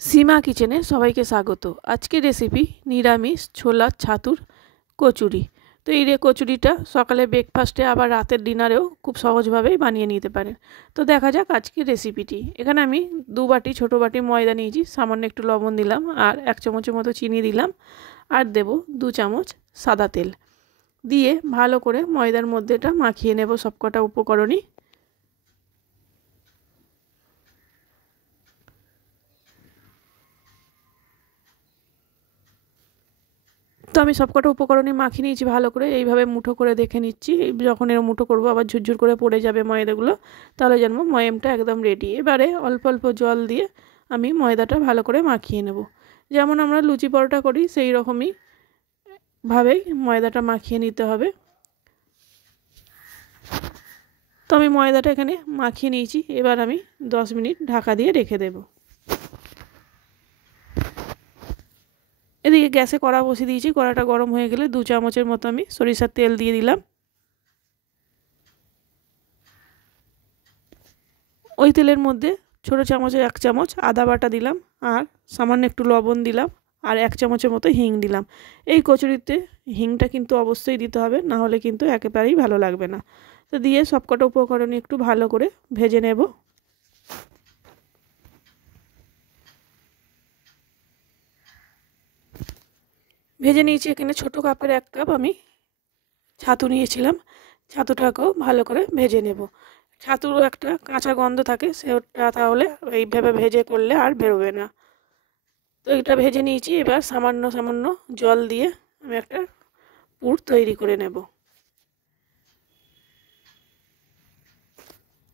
সীমা কিচেনে সবাইকে স্বাগত। আজকের রেসিপি নিরামিষ ছোলার ছাতুর কচুরি। তো এই কচুরিটা সকালে ব্রেকফাস্টে আবার রাতের ডিনারেও খুব সহজভাবেই বানিয়ে নিতে পারেন। তো দেখা যাক আজকের রেসিপিটি। এখানে আমি 2 বাটি ছোটো বাটি ময়দা নিয়েছি, সামান্য একটু লবণ দিলাম আর 1 চামচের মতো চিনি দিলাম আর দেব 2 চামচ সাদা তেল দিয়ে ভালো করে ময়দার মধ্যেটা মাখিয়ে নেব সবকটা উপকরণই। তো আমি সবকটা উপকরণই মাখিয়ে নিয়েছি ভালো করে, এইভাবে মুঠো করে দেখে নিচ্ছি। যখন এর মুঠো করব আবার ঝুরঝুর করে পড়ে যাবে ময়দাগুলো, তাহলে জানবো ময়ামটা একদম রেডি। এবারে অল্প অল্প জল দিয়ে আমি ময়দাটা ভালো করে মাখিয়ে নেব। যেমন আমরা লুচি পরোটা করি সেই রকমই ভাবেই ময়দাটা মাখিয়ে নিতে হবে। তো আমি ময়দাটা এখানে মাখিয়ে নিয়েছি, এবার আমি 10 মিনিট ঢাকা দিয়ে রেখে দেব। এদিকে গ্যাসে কড়া বসিয়ে দিয়েছি, কড়াটা গরম হয়ে গেলে 2 চামচের মতো আমি সরিষার তেল দিয়ে দিলাম। ওই তেলের মধ্যে ছোটো চামচে 1 চামচ আদা বাটা দিলাম আর সামান্য একটু লবণ দিলাম আর 1 চামচের মতো হিং দিলাম। এই কচুরিতে হিংটা কিন্তু অবশ্যই দিতে হবে, না হলে কিন্তু একেবারেই ভালো লাগবে না। তো দিয়ে সবকটা উপকরণ একটু ভালো করে ভেজে নেব। ভেজে নিয়েছি। এখানে ছোটো কাপের 1 কাপ আমি ছাতু নিয়েছিলাম, ছাতুটাকেও ভালো করে ভেজে নেব। ছাতুর একটা কাঁচা গন্ধ থাকে, সেটা তাহলে এইভাবে ভেজে করলে আর বেরোবে না। তো এটা ভেজে নিয়েছি। এবার সামান্য সামান্য জল দিয়ে আমি একটা পুর তৈরি করে নেব।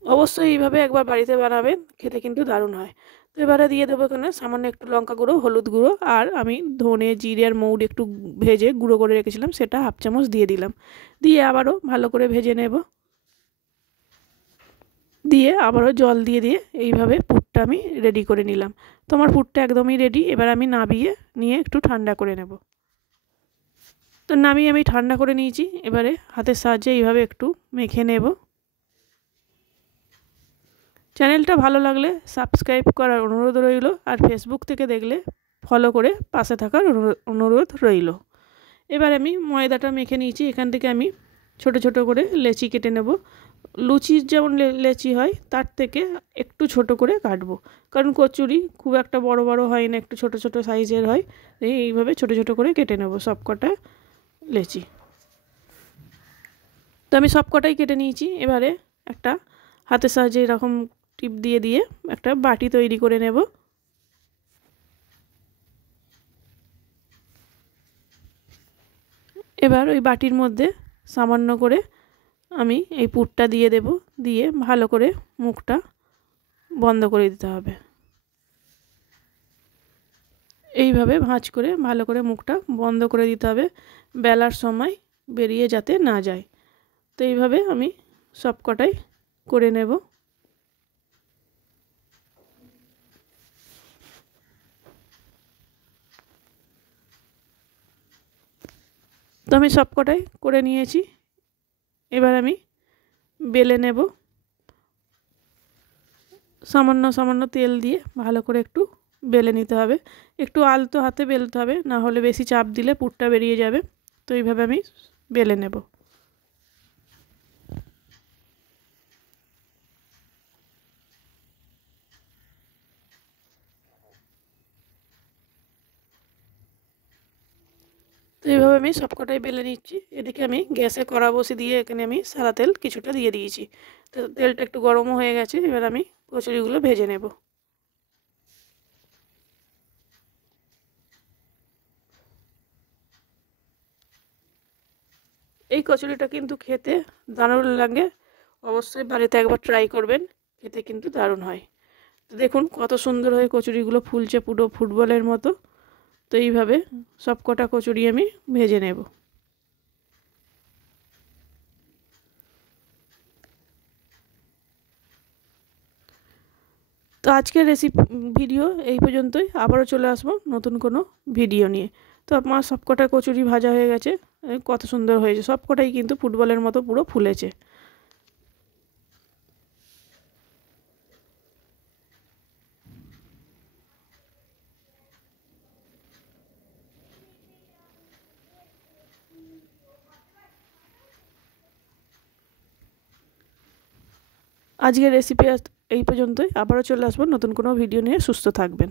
অবশ্যই এইভাবে একবার বাড়িতে বানাবেন, খেতে কিন্তু দারুণ হয়। তো এবারে দিয়ে দেবো এখানে সামান্য একটু লঙ্কা গুঁড়ো, হলুদ গুঁড়ো আর আমি ধনে জিরে আর মৌরি একটু ভেজে গুঁড়ো করে রেখেছিলাম, সেটা 1/2 চামচ দিয়ে দিলাম। দিয়ে আবারও ভালো করে ভেজে নেব। দিয়ে আবারও জল দিয়ে দিয়ে এইভাবে পুরটা আমি রেডি করে নিলাম। তো আমার পুরটা একদমই রেডি। এবার আমি নামিয়ে নিয়ে একটু ঠান্ডা করে নেব। তো নামিয়ে আমি ঠান্ডা করে নিয়েছি। এবারে হাতের সাহায্যে এইভাবে একটু মেখে নেব। চ্যানেলটা ভালো লাগলে সাবস্ক্রাইব করার অনুরোধ রইল, আর ফেসবুক থেকে দেখলে ফলো করে পাশে থাকার অনুরোধ রইল। এবার আমি ময়দাটা মেখে নিয়েছি, এখান থেকে আমি ছোট ছোট করে লেচি কেটে নেব। লুচির যেমন লেচি হয় তার থেকে একটু ছোট করে কাটবো, কারণ কচুরি খুব একটা বড় বড় হয় না, একটু ছোট ছোট সাইজের হয়। এইভাবে ছোট ছোট করে কেটে নেব সবকটা লেচি। তো আমি সবকটাই কেটে নিয়েছি। এবারে একটা হাতের সাহায্যে এরকম টিপ দিয়ে দিয়ে একটা বাটি তৈরি করে নেব। এবার ওই বাটির মধ্যে সামান্য করে আমি এই পুরটা দিয়ে দেব, দিয়ে ভালো করে মুখটা বন্ধ করে দিতে হবে। এইভাবে ভাঁজ করে ভালো করে মুখটা বন্ধ করে দিতে হবে, বেলার সময় বেরিয়ে যাতে না যায়। তো এইভাবে আমি সবকটাই করে নেব। তো আমি সবকটাই করে নিয়েছি। এবার আমি বেলে নেব। সামান্য সামান্য তেল দিয়ে ভালো করে একটু বেলে নিতে হবে। একটু আলতো হাতে বেলতে হবে, না হলে বেশি চাপ দিলে পুরটা বেরিয়ে যাবে। তো এইভাবে আমি বেলে নেব। তো এইভাবে আমি সবকটাই বেলে নিচ্ছি। এদিকে আমি গ্যাসে কড়া বসিয়ে দিয়ে এখানে আমি সাদা তেল কিছুটা দিয়ে দিয়েছি। তো তেলটা একটু গরমও হয়ে গেছে। এবার আমি কচুরিগুলো ভেজে নেব। এই কচুরিটা কিন্তু খেতে দারুণ লাগে, অবশ্যই বাড়িতে একবার ট্রাই করবেন, খেতে কিন্তু দারুণ হয়। তো দেখুন কত সুন্দর হয়ে কচুরিগুলো ফুলছে, পুরো ফুটবলের মতো। তো এইভাবে সবকটা কচুরি আমি ভেজে নেব। তো আজকের ভিডিও এই পর্যন্তই। আবারও চলে আসবো নতুন কোনো ভিডিও নিয়ে। তো আমার সবকটা কচুরি ভাজা হয়ে গেছে, কত সুন্দর হয়েছে, সবকটাই কিন্তু ফুটবলের মতো পুরো ফুলেছে। আজকের রেসিপি এই পর্যন্তই। আবারও চলে আসবো নতুন কোনো ভিডিও নিয়ে। সুস্থ থাকবেন।